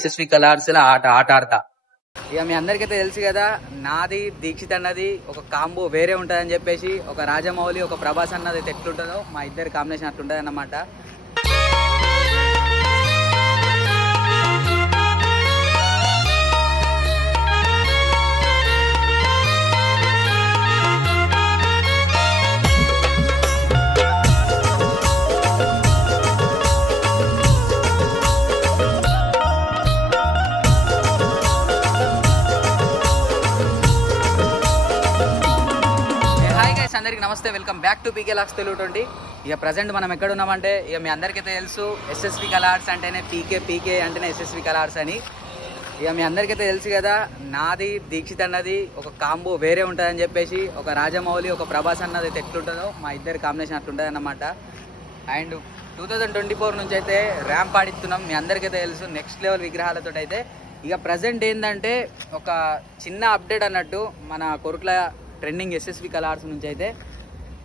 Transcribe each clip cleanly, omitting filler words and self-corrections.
SSV colours ఆట ఆడతా. ఇక మీ అందరికైతే తెలుసు కదా, నాది దీక్షిత్ అన్నది ఒక కాంబో వేరే ఉంటుందని చెప్పేసి, ఒక రాజమౌళి ఒక ప్రభాస్ అన్నది ఎట్లుంటుందో మా ఇద్దరి కాంబినేషన్ అట్లుంటుంది అన్నమాట. అందరికి నమస్తే, వెల్కమ్ బ్యాక్ టు పీకే లాక్స్ తెలుగు 20. ఇక ప్రజెంట్ మనం ఎక్కడ ఉన్నామంటే, ఇక మీ అందరికైతే తెలుసు ఎస్ఎస్వి కలర్స్ అంటేనే పీకే అంటేనే ఎస్ఎస్వి కలర్స్ అని. ఇక మీ అందరికైతే తెలుసు కదా, నాది దీక్షిత్ అన్నది ఒక కాంబో వేరే ఉంటుందని చెప్పేసి, ఒక రాజమౌళి ఒక ప్రభాస్ అన్నది ఎట్లుంటుందో మా ఇద్దరి కాంబినేషన్ అట్లుంటుంది అన్నమాట. అండ్ 2024 నుంచి అయితే ర్యాంప్ ఆడిస్తున్నాం. మీ అందరికైతే తెలుసు నెక్స్ట్ లెవెల్ విగ్రహాలతో అయితే. ఇక ప్రజెంట్ ఏంటంటే ఒక చిన్న అప్డేట్ అన్నట్టు, మన కొరుట్ల ట్రెండింగ్ ఎస్ఎస్వి కలర్స్ నుంచి అయితే.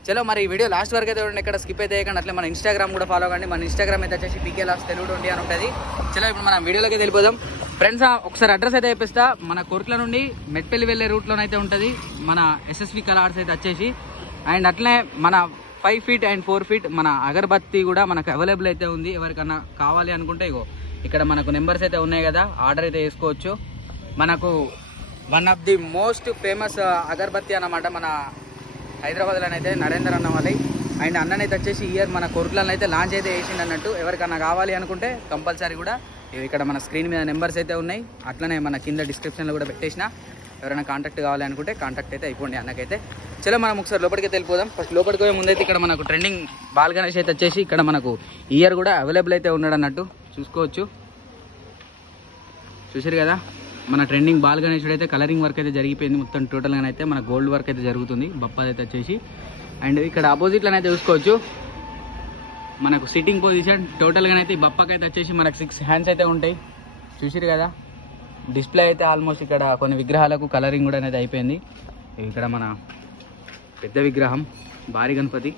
చలో మరి ఈ వీడియో లాస్ట్ వరకు అయితే చూడండి, ఎక్కడ స్కిప్ అయితే వేయకండి. అట్లే మన ఇన్స్టాగ్రామ్ కూడా ఫాలో కండి. మన ఇన్స్టాగ్రామ్ అయితే వచ్చేసి పీకే లాక్స్ తెలుగు 20 అని ఉంటుంది. చలో ఇప్పుడు మనం వీడియోలోకి వెళ్ళిపోదాం ఫ్రెండ్స్. ఒకసారి అడ్రస్ అయితే చెప్పిస్తా. మన కొరుట్ల నుండి మెట్పల్లి వెళ్ళే రూట్లోనైతే ఉంటుంది మన ఎస్ఎస్వి కలర్స్ అయితే వచ్చేసి. అండ్ అట్లనే మన 5 feet అండ్ 4 feet మన అగరబత్తి కూడా మనకు అవైలబుల్ అయితే ఉంది. ఎవరికన్నా కావాలి అనుకుంటే ఇగో ఇక్కడ మనకు నెంబర్స్ అయితే ఉన్నాయి కదా, ఆర్డర్ అయితే వేసుకోవచ్చు. మనకు one of the most famous అగరబత్తి అన్నమాట మన హైదరాబాద్లోనైతే, నరేందర్ అన్న వాళ్ళి. అండ్ అన్ననైతే వచ్చేసి ఇయర్ మన కొరుట్లలో అయితే లాంచ్ అయితే వేసింది అన్నట్టు. ఎవరికన్నా కావాలి అనుకుంటే కంపల్సరీ కూడా ఇక్కడ మన స్క్రీన్ మీద నెంబర్స్ అయితే ఉన్నాయి. అట్లనే మన కింద డిస్క్రిప్షన్లో కూడా పెట్టేసిన. ఎవరైనా కాంటాక్ట్ కావాలి అనుకుంటే కాంటాక్ట్ అయితే అయిపోండి అన్నకైతే. చలో మనం ఒకసారి లోపలికి వెళ్ళిపోదాం. ఫస్ట్ లోపలికి పోయే ముందైతే ఇక్కడ మనకు ట్రెండింగ్ బాల్ గణేష్ అయితే వచ్చేసి ఇక్కడ మనకు ఇయర్ కూడా అవైలబుల్ అయితే ఉన్నాడు అన్నట్టు, చూసుకోవచ్చు. చూసారు కదా, మన ట్రెండింగ్ బాల్ గణేశుడు అయితే కలరింగ్ వర్క్ అయితే జరిగిపోయింది మొత్తం. టోటల్గా అయితే మన గోల్డ్ వర్క్ అయితే జరుగుతుంది బొప్పది అయితే వచ్చేసి. అండ్ ఇక్కడ ఆపోజిట్లోనైతే చూసుకోవచ్చు మనకు సిట్టింగ్ పొజిషన్. టోటల్గా అయితే ఈ బప్పకైతే వచ్చేసి మనకు 6 hands అయితే ఉంటాయి. చూసారు కదా, డిస్ప్లే అయితే ఆల్మోస్ట్ ఇక్కడ కొన్ని విగ్రహాలకు కలరింగ్ కూడా అనేది అయిపోయింది. ఇక్కడ మన పెద్ద విగ్రహం భారీ గణపతి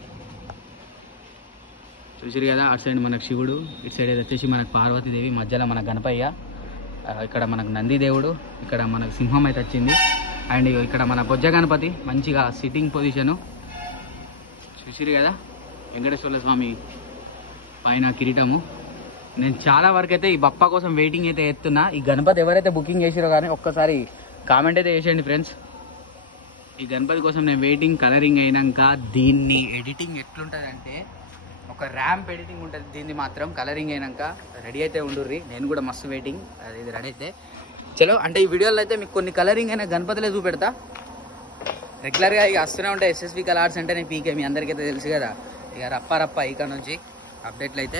చూసారు కదా. అటు సైడ్ మనకు శివుడు, ఇటు సైడ్ అయితే వచ్చేసి మనకు పార్వతీదేవి, మధ్యలో మన గణపయ్య, ఇక్కడ మనకు నందిదేవుడు, ఇక్కడ మనకు సింహం అయితే వచ్చింది. అండ్ ఇక్కడ మన బొజ్జ గణపతి మంచిగా సిట్టింగ్ పొజిషను చూసిరు కదా. వెంకటేశ్వర స్వామి పైన కిరీటము. నేను చాలా వరకు అయితే ఈ బప్ప కోసం వెయిటింగ్ అయితే ఎత్తున్నా. ఈ గణపతి ఎవరైతే బుకింగ్ చేసిరో కానీ ఒక్కసారి కామెంట్ అయితే చేసేయండి ఫ్రెండ్స్. ఈ గణపతి కోసం నేను వెయిటింగ్. కలరింగ్ అయినాక దీన్ని ఎడిటింగ్ ఎట్లుంటుంది అంటే, ఒక ర్యాంప్ ఎడిటింగ్ ఉంటుంది దీన్ని మాత్రం. కలరింగ్ అయినాక రెడీ అయితే ఉండుర్రి. నేను కూడా మస్తు వెయిటింగ్ ఇది రెడీ అయితే. చలో అంటే ఈ వీడియోలో అయితే మీకు కొన్ని కలరింగ్ అయినా గణపతిలే చూపెడతా. రెగ్యులర్గా ఇక వస్తూనే ఉంటాయి ఎస్ఎస్వి కలర్స్ అంటే నేను పీకే, మీ అందరికైతే తెలుసు కదా. ఇక రప్ప ఇక్కడ నుంచి అప్డేట్లు అయితే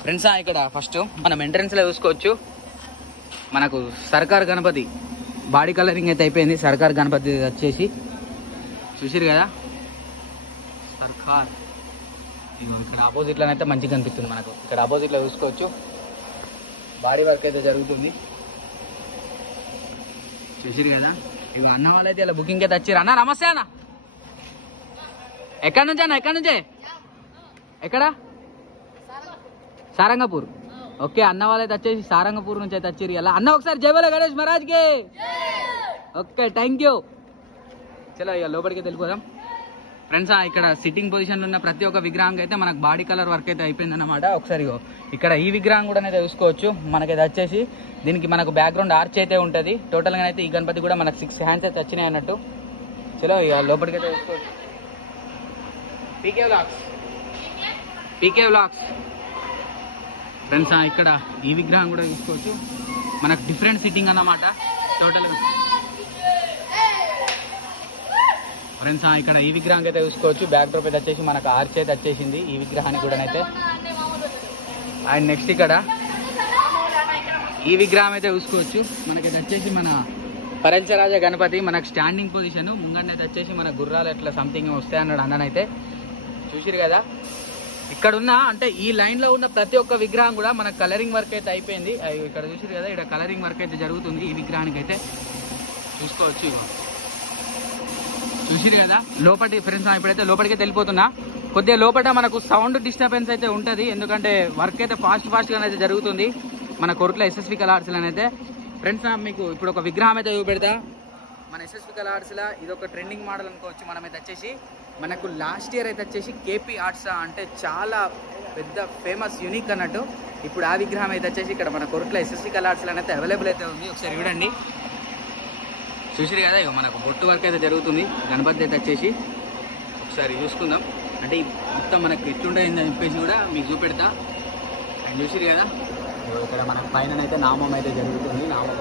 ఫ్రెండ్స్. ఇక్కడ ఫస్ట్ మనం ఎంట్రన్స్లో చూసుకోవచ్చు మనకు సర్కార్ గణపతి బాడీ కలరింగ్ అయితే అయిపోయింది. సర్కార్ గణపతి వచ్చేసి చూసిరు కదా సర్కార్. ఇక్కడ ఆపోజిట్లో అయితే మంచిగా కనిపిస్తుంది మనకు. ఇక్కడ ఆపోజిట్లో చూసుకోవచ్చు బాడీ వర్క్ అయితే జరుగుతుంది. చూసిరు కదా. ఇవి అన్న వాళ్ళు అయితే ఇలా బుకింగ్ అయితే వచ్చారు. అన్న నమస్తే అన్న, ఎక్కడి నుంచి అన్న? ఎక్కడి నుంచే? ఎక్కడ? సారంగపూర్. ఓకే, అన్న వాళ్ళు అయితే వచ్చేసి సారంగపూర్ నుంచి అయితే వచ్చారు ఇలా. అన్న ఒకసారి జై బోలో గణేష్ మహారాజ్కి. Okay, thank you. చలో ఇక లోపలికి వెళ్ళిపోదాం ఫ్రెండ్స్. ఇక్కడ సిట్టింగ్ పొజిషన్లో ఉన్న ప్రతి ఒక్క విగ్రహంకి అయితే మనకు బాడీ కలర్ వర్క్ అయితే అయిపోయింది అన్నమాట. ఒకసారి ఇక్కడ ఈ విగ్రహం కూడా అయితే చూసుకోవచ్చు. మనకైతే వచ్చేసి దీనికి మనకు బ్యాక్గ్రౌండ్ ఆర్చ్ అయితే ఉంటుంది. టోటల్గా అయితే ఈ గణపతి కూడా మనకు 6 hands అయితే వచ్చినాయి అన్నట్టు. చలో ఇక లోపలికి అయితే చూసుకోవచ్చు. పీకే వ్లాగ్స్ ఫ్రెండ్స్. ఇక్కడ ఈ విగ్రహం కూడా చూసుకోవచ్చు. మనకు డిఫరెంట్ సిట్టింగ్ అన్నమాట టోటల్గా ఫ్రెండ్స్. ఇక్కడ ఈ విగ్రహం అయితే చూసుకోవచ్చు. బ్యాక్ డ్రాప్ అయితే వచ్చేసి మనకు ఆర్చ్ అయితే వచ్చేసింది ఈ విగ్రహానికి కూడా అయితే. అండ్ నెక్స్ట్ ఇక్కడ ఈ విగ్రహం అయితే చూసుకోవచ్చు. మనకైతే వచ్చేసి మన పరంచరాజ గణపతి మనకు స్టాండింగ్ పొజిషన్. ముంగంటే వచ్చేసి మన గుర్రాలు ఎట్లా సంథింగ్ వస్తాయి అన్నాడు అన్ననైతే. చూసిరు కదా, ఇక్కడ ఉన్న అంటే ఈ లైన్లో ఉన్న ప్రతి ఒక్క విగ్రహం కూడా మనకు కలరింగ్ వర్క్ అయితే అయిపోయింది. ఇక్కడ చూసిరు కదా, ఇక్కడ కలరింగ్ వర్క్ అయితే జరుగుతుంది ఈ విగ్రహానికి అయితే చూసుకోవచ్చు. చూసిరు కదా లోపటి ఫ్రెండ్స్. ఇప్పుడైతే లోపలికి వెళ్ళిపోతున్నా. కొద్దిగా లోపల మనకు సౌండ్ డిస్టర్బెన్స్ అయితే ఉంటుంది, ఎందుకంటే వర్క్ అయితే ఫాస్ట్గా అయితే జరుగుతుంది. మన కొరుట్ల ఎస్ఎస్వి కళార్స్లో అయితే ఫ్రెండ్స్ మీకు ఇప్పుడు ఒక విగ్రహం అయితే చూపెడతా. మన ఎస్ఎస్వి కళార్స్లో ఇది ఒక ట్రెండింగ్ మోడల్ అనుకోవచ్చు. మనమైతే వచ్చేసి మనకు లాస్ట్ ఇయర్ అయితే వచ్చేసి కేపీ ఆర్ట్స్ అంటే చాలా పెద్ద ఫేమస్ యూనిక్ అన్నట్టు. ఇప్పుడు ఆ విగ్రహం అయితే వచ్చేసి ఇక్కడ మన కొరుట్ల ఎస్ఎస్వి కళార్స్లో అయితే అవైలబుల్ అయితే ఉంది. ఒకసారి చూడండి, చూసిరు కదా, ఇక మనకు బొట్టు వర్క్ అయితే జరుగుతుంది. గణపతి అయితే వచ్చేసి ఒకసారి చూసుకుందాం. అంటే మొత్తం మనకు ఎట్లుంటుందని చెప్పేసి కూడా మీకు చూపెడతా. అండ్ చూసిరు కదా, ఇక్కడ మనకు పైన అయితే నామం అయితే జరుగుతుంది. నామం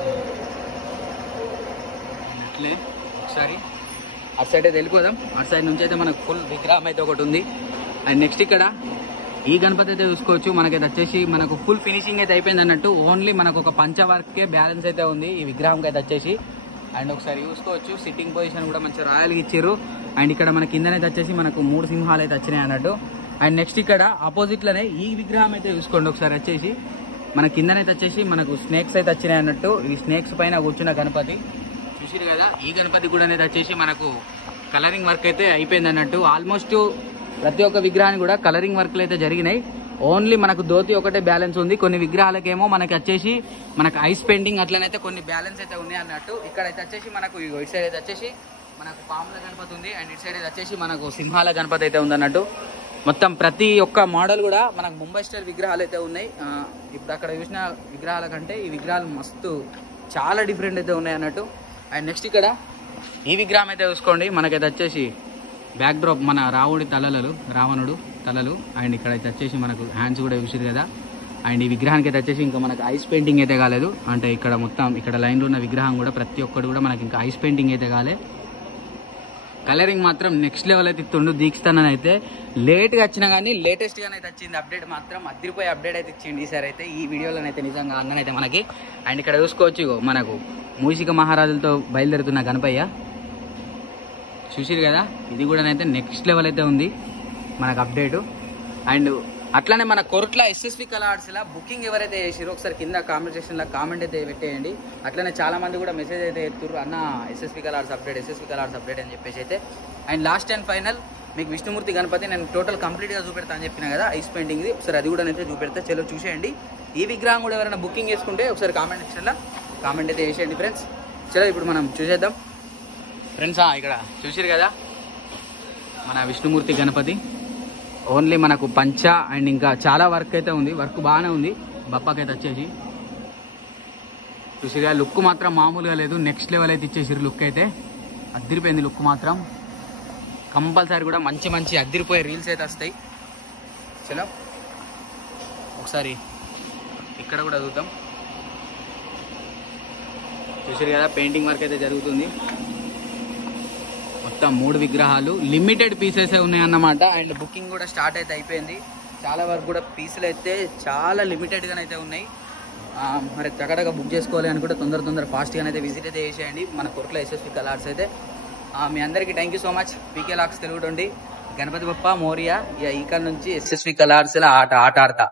అట్లే ఒకసారి అటు సైడ్ అయితే వెళ్ళిపోదాం. అటు సైడ్ నుంచి అయితే మనకు ఫుల్ విగ్రహం అయితే ఒకటి ఉంది. అండ్ నెక్స్ట్ ఇక్కడ ఈ గణపతి అయితే చూసుకోవచ్చు. మనకైతే వచ్చేసి మనకు ఫుల్ ఫినిషింగ్ అయితే అయిపోయింది అన్నట్టు. ఓన్లీ మనకు ఒక పంచ వర్కే బ్యాలెన్స్ అయితే ఉంది ఈ విగ్రహంకి అయితే వచ్చేసి. అండ్ ఒకసారి చూసుకోవచ్చు, సిట్టింగ్ పొజిషన్ కూడా మంచిగా రాయల్గా ఇచ్చారు. అండ్ ఇక్కడ మన కిందనైతే వచ్చేసి మనకు 3 సింహాలు అయితే వచ్చినాయి అన్నట్టు. అండ్ నెక్స్ట్ ఇక్కడ ఆపోజిట్లోనే ఈ విగ్రహం అయితే చూసుకోండి ఒకసారి వచ్చేసి. మన కిందనైతే వచ్చేసి మనకు స్నేక్స్ అయితే వచ్చినాయి అన్నట్టు. ఈ స్నేక్స్ పైన కూర్చున్న గణపతి చూసిరు కదా. ఈ గణపతి కూడా అనేది వచ్చేసి మనకు కలరింగ్ వర్క్ అయితే అయిపోయింది అన్నట్టు. ఆల్మోస్ట్ ప్రతి ఒక్క విగ్రహాన్ని కూడా కలరింగ్ వర్క్లు అయితే జరిగినాయి. ఓన్లీ మనకు ధోతి ఒకటే బ్యాలెన్స్ ఉంది. కొన్ని విగ్రహాలకేమో మనకి వచ్చేసి మనకు ఐస్ పెయింటింగ్ అట్లనైతే కొన్ని బ్యాలెన్స్ అయితే ఉన్నాయి అన్నట్టు. ఇక్కడ అయితే వచ్చేసి మనకు ఇటు సైడ్ అయితే వచ్చేసి మనకు పాముల గణపతి ఉంది. అండ్ ఇటు సైడ్ అయితే వచ్చేసి మనకు సింహాల గణపతి అయితే ఉంది అన్నట్టు. మొత్తం ప్రతి ఒక్క మోడల్ కూడా మనకు ముంబై స్టైల్ విగ్రహాలు అయితే ఉన్నాయి. ఇప్పుడు అక్కడ చూసిన విగ్రహాల కంటే ఈ విగ్రహాలు మస్తు చాలా డిఫరెంట్ అయితే ఉన్నాయి అన్నట్టు. అండ్ నెక్స్ట్ ఇక్కడ ఈ విగ్రహం అయితే చూసుకోండి. మనకైతే వచ్చేసి బ్యాక్ డ్రాప్ మన రావణుడు తలలు. అండ్ ఇక్కడ అయితే వచ్చేసి మనకు హ్యాండ్స్ కూడా చూసారు కదా. అండ్ ఈ విగ్రహానికి అయితే వచ్చేసి ఇంకా మనకు ఐస్ పెయింటింగ్ అయితే కాలేదు. అంటే ఇక్కడ మొత్తం ఇక్కడ లైన్లో ఉన్న విగ్రహం కూడా ప్రతి ఒక్కటి కూడా మనకి ఇంకా ఐస్ పెయింటింగ్ అయితే కాలే. కలరింగ్ మాత్రం నెక్స్ట్ లెవెల్ అయితే ఇస్తుండు. దీక్షిస్తానని అయితే లేట్గా వచ్చినా కానీ లేటెస్ట్గానే అయితే వచ్చింది అప్డేట్. మాత్రం అదిరిపోయి అప్డేట్ అయితే ఇచ్చింది ఈసారి అయితే ఈ వీడియోలోనైతే నిజంగా అన్ననైతే మనకి. అండ్ ఇక్కడ చూసుకోవచ్చు మనకు మూషిక మహారాజులతో బయలుదేరుతున్న గణపయ్య చూసిరు కదా. ఇది కూడా అయితే నెక్స్ట్ లెవెల్ అయితే ఉంది మనకు అప్డేటు. అండ్ అట్లానే మన కొరుట్ల ఎస్ఎస్వి కళార్స్లో బుకింగ్ ఎవరైతే చేసిరో ఒకసారి కింద కామెంట్ సెక్షన్లో కామెంట్ అయితే పెట్టేయండి. అట్లనే చాలా మంది కూడా మెసేజ్ అయితే ఎత్తుర్రు, అన్న ఎస్ఎస్వి కళార్స్ అప్డేట్ అని చెప్పేసి అయితే. అండ్ లాస్ట్ అండ్ ఫైనల్ మీకు విష్ణుమూర్తి గణపతి నేను టోటల్ కంప్లీట్గా చూపెడతా అని చెప్పిన కదా ఐస్ పెయింటింగ్ది. ఒకసారి అది కూడా అయితే చూపెడతా, చలో చూసేయండి. ఈ విగ్రహం కూడా ఎవరైనా బుకింగ్ చేసుకుంటే ఒకసారి కామెంట్ సెక్షన్లో కామెంట్ అయితే చేసేయండి ఫ్రెండ్స్. చలో ఇప్పుడు మనం చూసేద్దాం ఫ్రెండ్స్. ఇక్కడ చూసిరు కదా మన విష్ణుమూర్తి గణపతి. ఓన్లీ మనకు పంచ అండ్ ఇంకా చాలా వర్క్ అయితే ఉంది. వర్క్ బాగానే ఉంది బప్పకైతే వచ్చేసి. చూసిరుగా లుక్ మాత్రం మామూలుగా లేదు, నెక్స్ట్ లెవెల్ అయితే ఇచ్చేసిరు. లుక్ అయితే అదిరిపోయింది. లుక్ మాత్రం కంపల్సరీ కూడా మంచి అదిరిపోయే రీల్స్ అయితే వస్తాయి. చలో ఒకసారి ఇక్కడ కూడా చూద్దాం. చూసిరు కదా పెయింటింగ్ వర్క్ అయితే జరుగుతుంది. మొత్తం 3 విగ్రహాలు లిమిటెడ్ పీసెస్ ఉన్నాయి అన్నమాట. అండ్ బుకింగ్ కూడా స్టార్ట్ అయితే అయిపోయింది. చాలా వరకు కూడా పీసులు అయితే చాలా లిమిటెడ్గానైతే ఉన్నాయి. మరి చక్కగా బుక్ చేసుకోవాలి అని కూడా తొందర ఫాస్ట్గా అయితే విజిట్ అయితే చేసేయండి మన కొరుట్ల ఎస్ఎస్వి కళార్స్ అయితే. మీ అందరికీ థ్యాంక్ యూ సో మచ్. పీకే లాక్స్ తెలుగుండి. గణపతి బప్ప మోరియా. ఇక ఈ కాల నుంచి ఎస్ఎస్వి కళార్స్లో ఆట ఆడతా.